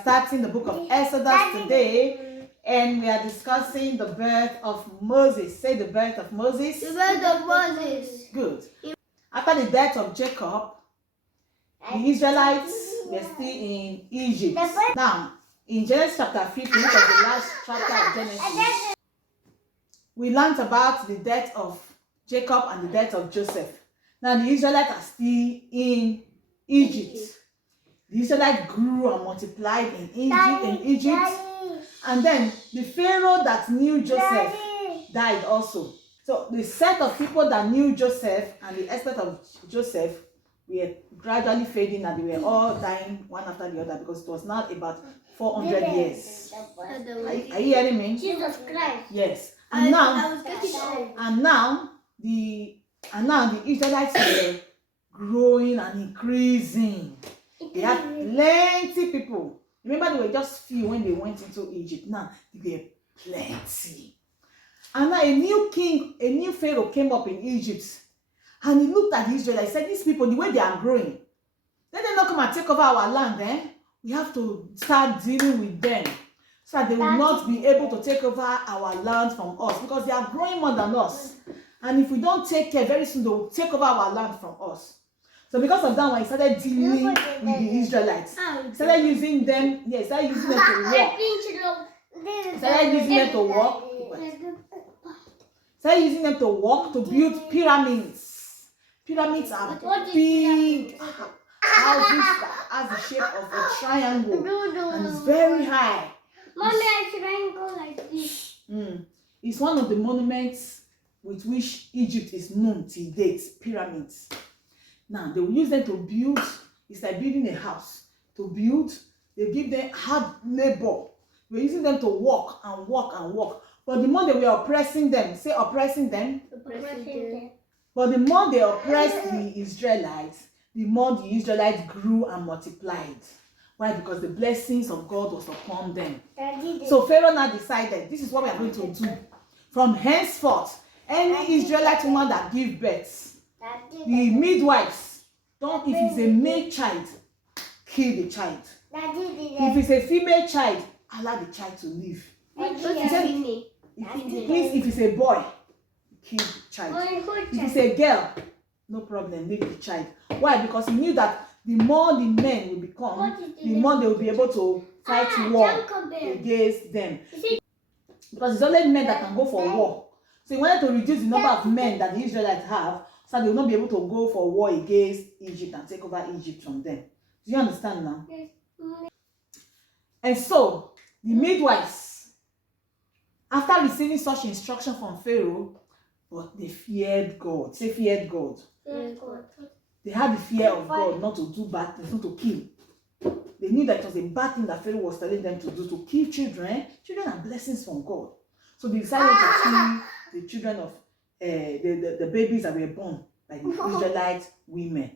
are starting the book of Exodus today, and we are discussing the birth of Moses. Say the birth of Moses. The birth of Moses. Good. After the death of Jacob, the Israelites were still in Egypt. Now, in Genesis chapter 15, which was the last chapter of Genesis, we learned about the death of Jacob and the death of Joseph. Now, the Israelites are still in Egypt. The Israelites grew and multiplied in Egypt. And then the Pharaoh that knew Joseph died also. So the set of people that knew Joseph and the estate of Joseph were gradually fading, and they were all dying one after the other, because it was now about 400 years. Are you hearing me? Jesus Christ. Yes. And now the Israelites were growing and increasing. They had plenty people. Remember, they were just few when they went into Egypt. Now they were plenty. And now a new king, a new Pharaoh came up in Egypt. And he looked at the Israelites, said, these people, the way they are growing, let them not come and take over our land, eh? We have to start dealing with them, so that they will not be able to take over our land from us, because they are growing more than us. And if we don't take care, very soon they will take over our land from us. So because of that one, he started dealing with the Israelites. He started using them, started using them to walk. Started using them to walk. Started using them to walk, to build pyramids. Pyramids are big houses that has the shape of a triangle, and it's very high. Mommy, I should go like this. It's one of the monuments with which Egypt is known till date, pyramids. Now, they will use them to build. It's like building a house. To build, they give them hard labor. We're using them to walk and walk and walk. But the more they were oppressing them, say oppressing them. But the more they oppressed the Israelites, the more the Israelites grew and multiplied. Why? Because the blessings of God was upon them. So Pharaoh now decided, this is what we are going to do. From henceforth, any Israelite woman that gives birth, the midwives, don't, if it's a male child, kill the child. If it's a female child, allow the child to live. Please, if it's a boy, kill the child. If it's a girl, no problem, leave the child. Why? Because he knew that the more the men will become, the more they will be able to fight war against them. Because it's only men that can go for war. So he wanted to reduce the number of men that the Israelites have, so they will not be able to go for war against Egypt and take over Egypt from them. Do you understand now? Yes. And so, the midwives, after receiving such instruction from Pharaoh, but they feared God. Say, feared God. They had the fear of God, not to do bad things, not to kill. They knew that it was a bad thing that Pharaoh was telling them to do, to kill children. Children are blessings from God. So they decided to kill the children of the babies that were born by the Israelite women.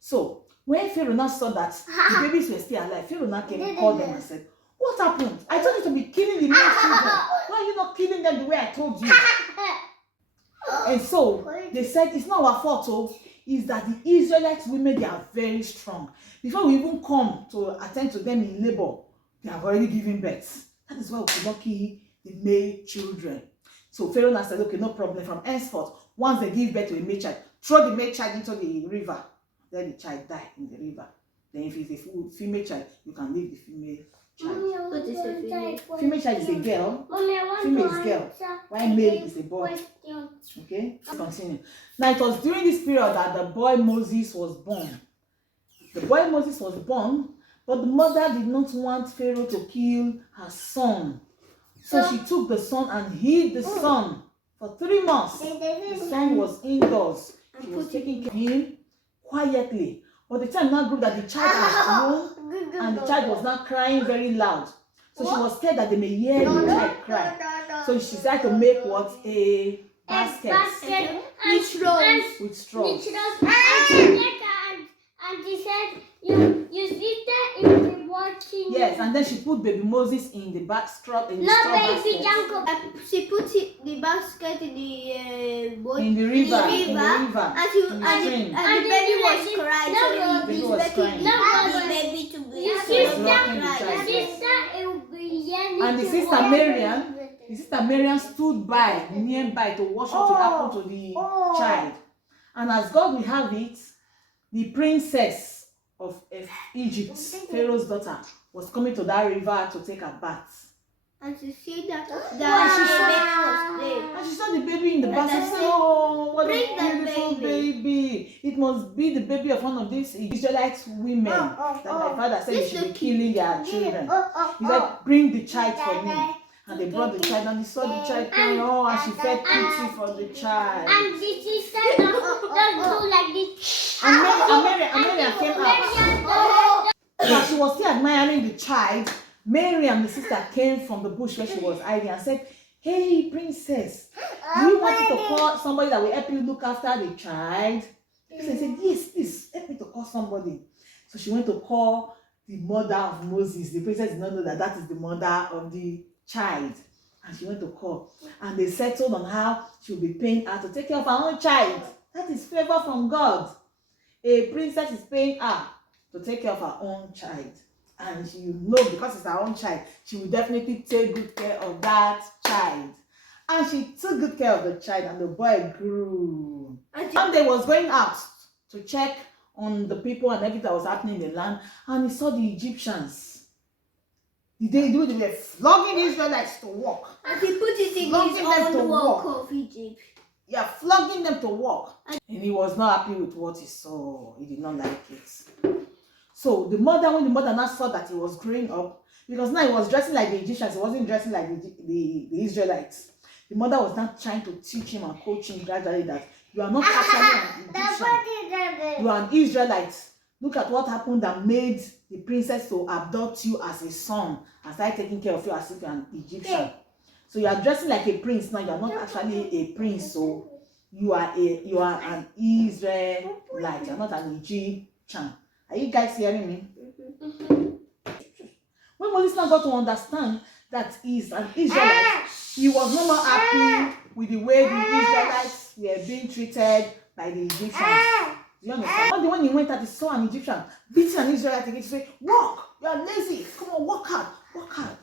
So when Pharaoh now saw that the babies were still alive, Pharaoh now came and called them and said, what happened? I told you to be killing the male children. Why are you not killing them the way I told you? And so they said, it's not our fault, oh. Is that the Israelite women, they are very strong. Before we even come to attend to them in labor, they have already given birth. That is why we could not kill the male children. So Pharaoh now said, okay, no problem. From henceforth, once they give birth to a male child, throw the male child into the river. Then the child die in the river. Then if it's a female child, you can leave the female child. What is a female? Female child is a girl. Female is girl. While male is a boy. Okay, let's continue. Now it was during this period that the boy Moses was born. The boy Moses was born, but the mother did not want Pharaoh to kill her son. So she took the son and hid the son for 3 months. The son was indoors. She was taking care of him quietly. But the time now grew that the child was grown and the child was not crying very loud. So she was scared that they may hear the child cry. So she decided to make what? A basket with straws. And she said, you sit there in the watching. Yes, and then she put baby Moses in the straw Baby basket. Janko. She put the basket in the In the river. And the baby was crying. The baby was crying. The baby to be. And the sister Miriam stood by nearby to watch what will happen to the child. And as God will have it, the princess of Egypt, Pharaoh's daughter, was coming to that river to take a bath. And she see that the baby was there. And she saw the baby in the basket. She said, "Oh, what a beautiful baby! It must be the baby of one of these Israelite women that my father said they should be killing their children." He said, "Bring the child for me." And they brought the child, and they saw the child crying. Oh, and she felt pity for the child. And the sister don't do like this. And Mary came out. As she was still admiring the child, Mary and the sister came from the bush where she was hiding and said, "Hey, princess, do you want me to call somebody that will help you look after the child?" She said, "Yes, please, help me to call somebody." So she went to call the mother of Moses. The princess did not know that is the mother of the child. And she went to call. And they settled on how she would be paying her to take care of her own child. That is favor from God. A princess is paying her to take care of her own child. And she knows because it's her own child, she will definitely take good care of that child. And she took good care of the child, and the boy grew. One day was going out to check on the people and everything that was happening in the land, and he saw the Egyptians. They were flogging the Israelites to walk. And he put it in his own walk of Egypt. Yeah, flogging them to walk. And he was not happy with what he saw. He did not like it. So when the mother now saw that he was growing up, because now he was dressing like the Egyptians, he wasn't dressing like the Israelites. The mother was now trying to teach him and coach him gradually that you are not actually an Egyptian. You are an Israelite. Look at what happened that made the princess to adopt you as a son and start taking care of you as if you're an Egyptian. So you are dressing like a prince now. You are not actually a prince. So you are an Israelite. You are not an Egyptian. Are you guys hearing me? When Moses now got to understand that he's an Israelite, he was no more happy with the way the Israelites were being treated by the Egyptians. Do you understand? One day when he went out, he saw an Egyptian beating an Israelite again to say, "Walk, you are lazy. Come on, work hard, work hard."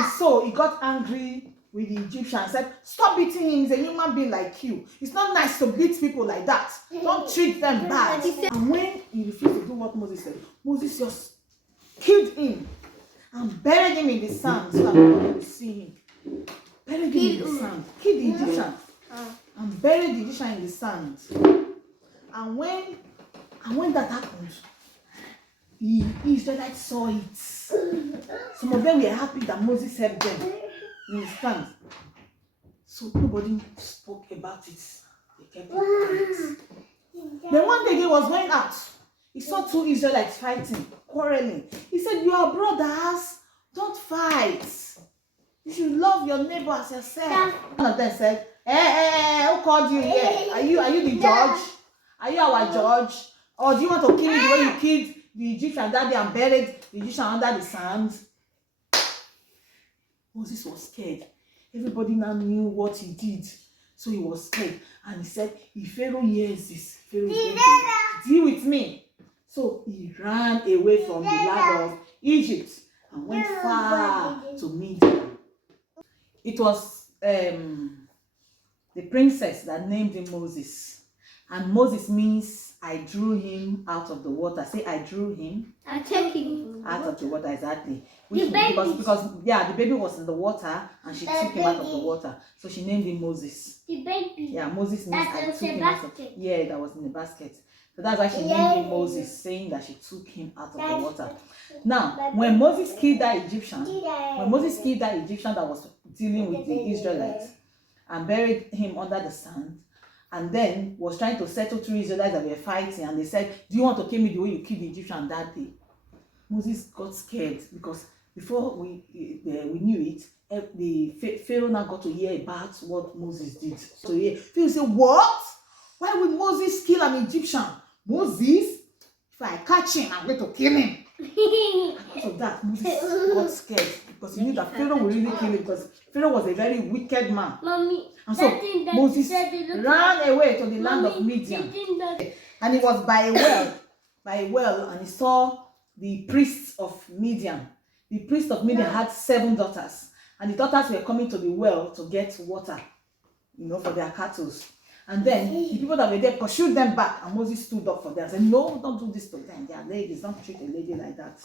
And so he got angry with the Egyptian and said, "Stop beating him. He's a human being like you. It's not nice to beat people like that. Don't treat them bad." And when he refused to do what Moses said, Moses just killed him and buried him in the sand so that nobody would see him. Buried him in the sand. Killed the Egyptian and buried the Egyptian in the sand. And when that happened, the Israelites saw it. Some of them were happy that Moses helped them. You understand? So nobody spoke about it. They kept it quiet. Then one day he was going out. He saw two Israelites fighting, quarreling. He said, "You are brothers. Don't fight. You should love your neighbor as yourself." One of them said, Hey, who called you here? Are you the judge? Are you our judge? Or do you want to kill me the way you killed the Egyptian that day and buried the Egyptian under the sand?" Moses was scared. Everybody now knew what he did. So he was scared. And he said, "If Pharaoh hears this, Pharaoh is going to deal with me." So he ran away from the land of Egypt and went far to meet him. It was the princess that named him Moses. And Moses means I drew him out of the water. Say, I drew him. I take him out of the water, exactly. Because the baby was in the water and she took him out of the water. So she named him Moses. The baby. Yeah, Moses means That I was took the him out of basket. Yeah, that was in the basket. So that's why she named him Moses, saying that she took him out of the water. Now, when Moses killed that Egyptian, that was dealing with the Israelites and buried him under the sand, and then was trying to settle two Israelites that were fighting, and they said, "Do you want to kill me the way you killed the Egyptian that day?" Moses got scared because before we knew it, the Pharaoh now got to hear about what Moses did. So Pharaoh said, "What? Why would Moses kill an Egyptian? Moses, if I catch him, I'm going to kill him. Because of that, Moses got scared because he knew that Pharaoh would really kill him because Pharaoh was a very wicked man. Mommy, and so Moses ran away to the land of Midian. And he was by a well, and he saw the priests of Midian. The priest of Midian had 7 daughters, and the daughters were coming to the well to get water, for their cattle. And then the people that were there pursued them back, and Moses stood up for them and said, no, don't do this to them. They are ladies, don't treat a lady like that.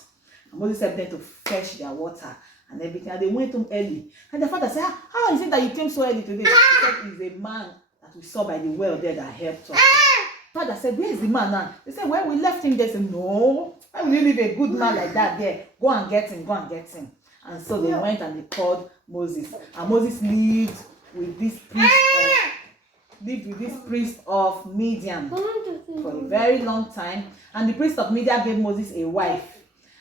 And Moses helped them to fetch their water and everything. And they went home early. And their father said, how is it that you came so early today? He said, it's a man that we saw by the well there that helped us. Father said, where is the man now? They said, well, we left him there. They said, no, why will you leave a good man like that there? Go and get him, go and get him. And so they went and they called Moses. And Moses lived with this priest of Midian for a very long time. And the priest of Midian gave Moses a wife.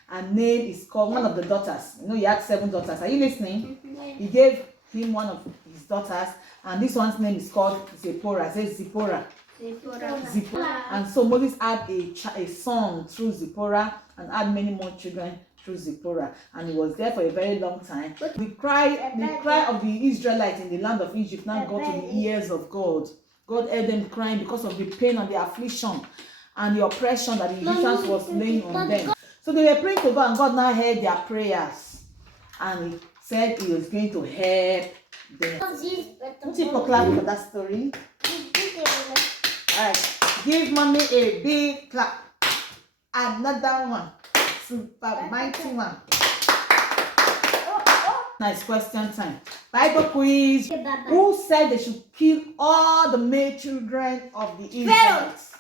Her name is called, one of the daughters. He had 7 daughters. Are you listening? He gave him one of his daughters. And this one's name is called Zipporah. Say Zipporah. Zipporah. And so Moses had a son through Zipporah and had many more children through Zipporah. And he was there for a very long time. The cry of the Israelites in the land of Egypt now got to the ears of God. God heard them crying because of the pain and the affliction and the oppression that the Egyptians was laying on them. So they were praying to God, and God now heard their prayers. And he said he was going to help them. Won't you clap for that story? Alright, give mommy a big clap. Another one. Super mighty one. Nice question time. Bible quiz. Who said they should kill all the male children of the Israelites?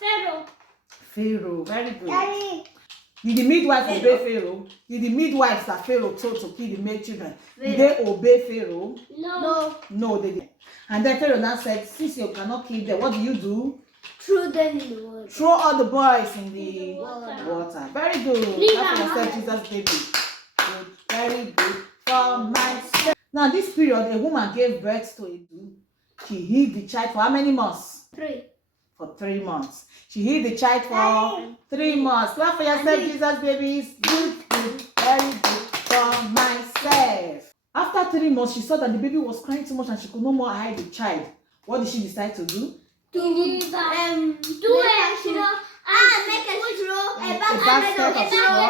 Pharaoh. Very good. Daddy. Did the midwives obey Pharaoh? Did the midwives that Pharaoh told to kill the male children, did they obey Pharaoh? No, they didn't. And then Pharaoh now said, since you cannot kill them, what do? Throw them in the water. Throw all the boys in the water. Very good. That's what I said, Jesus baby. Good. Very good. For myself. Now this period, a woman gave birth to a baby. She hid the child for how many months? 3. For 3 months. She hid the child for 3 months. Clap for yourself, Jesus babies. Good. Very good. For myself. After 3 months, she saw that the baby was crying too much and she could no more hide the child. What did she decide to do? Make a straw, a basket of straw,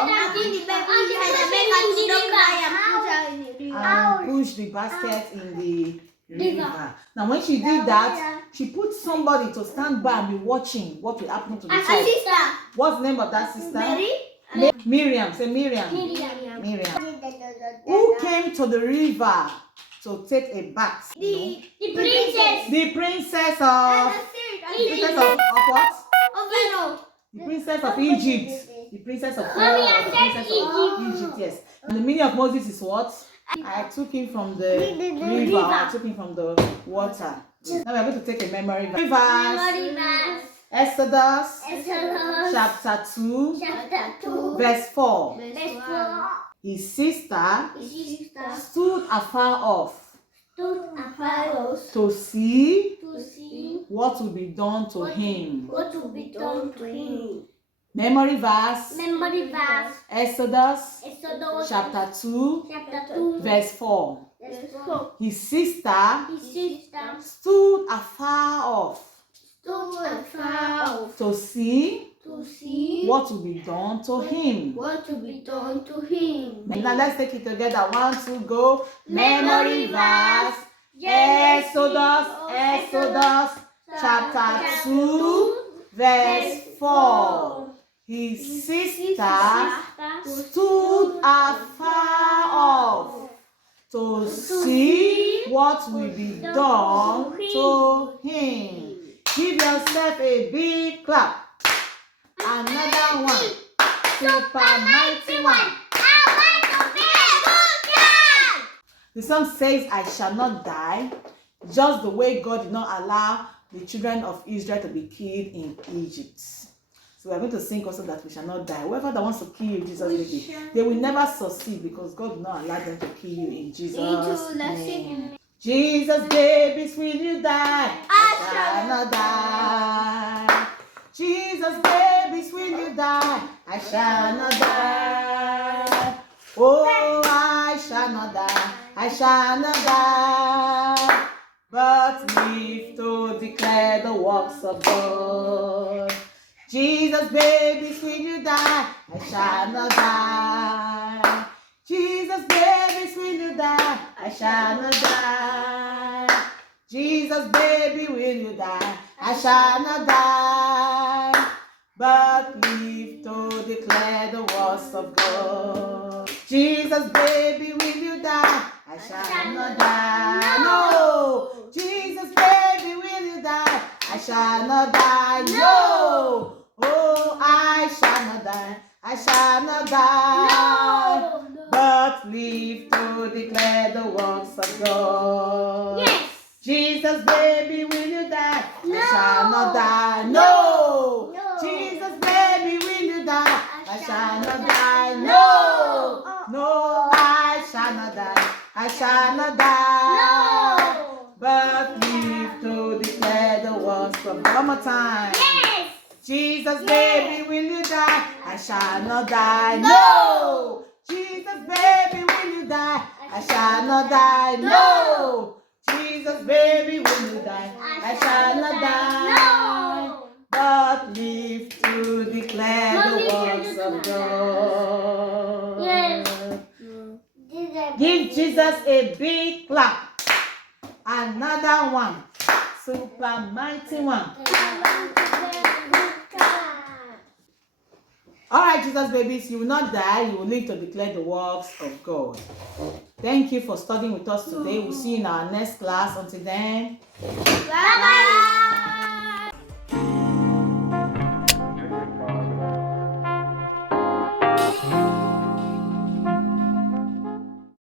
and push the basket in the river. Now when she did that, she put somebody to stand by and be watching what will happen to the child. Sister. What's the name of that sister? Miriam. Say Miriam. Who came to the river to take a bath? The princess. The princess of what? The princess of Egypt. The princess of Egypt, yes. And the meaning of Moses is what? I took him from the river. I took him from the water. Now we are going to take a memory verse. Exodus chapter 2 verse 4. His sister stood afar off to see what will be done to him. Memory verse. Exodus chapter 2 verse 4. His sister stood afar off to see what will be done to him. Now let's take it together. 1, 2, go. Memory verse. Exodus chapter 2 verse 4. His sister stood afar off to see what will be done to him. Give yourself a big clap. Another one. Super mighty one. The song says, I shall not die, just the way God did not allow the children of Israel to be killed in Egypt. So we are going to sing also that we shall not die. Whoever that wants to kill you in Jesus' name, they will never succeed because God did not allow them to kill you in Jesus' name. Jesus, babies, will you die? I shall not die. Jesus, babies, will you die? I shall not die. Oh, I shall not die. I shall not die, but live to declare the works of God. Jesus, babies, will you die? I shall not die. Jesus, babies, will you die? I shall not die. Jesus, baby, will you die? I shall not die, but live to declare the works of God. Jesus, baby, will you die? I shall not die. No. Jesus, baby, will you die? I shall not die. No. Oh, I shall not die. I shall not die, but live to declare the works of God. Yes. Jesus, baby, will you die? No. I shall not die. No. Jesus, baby, will you die? I shall not die. No. No, I shall not die. I shall not die, but live to declare the works of God. One more time. Yes. Jesus, baby, will you die? I shall not die. No. Jesus, baby, will you die? I shall not die. No. Jesus, baby, will you die? I shall not die, but live to declare the works of God. Yes. Give Jesus a big clap. Another one. Super mighty one. All right, Jesus babies, you will not die. You will live to declare the works of God. Thank you for studying with us today. We'll see you in our next class. Until then, Bye-bye.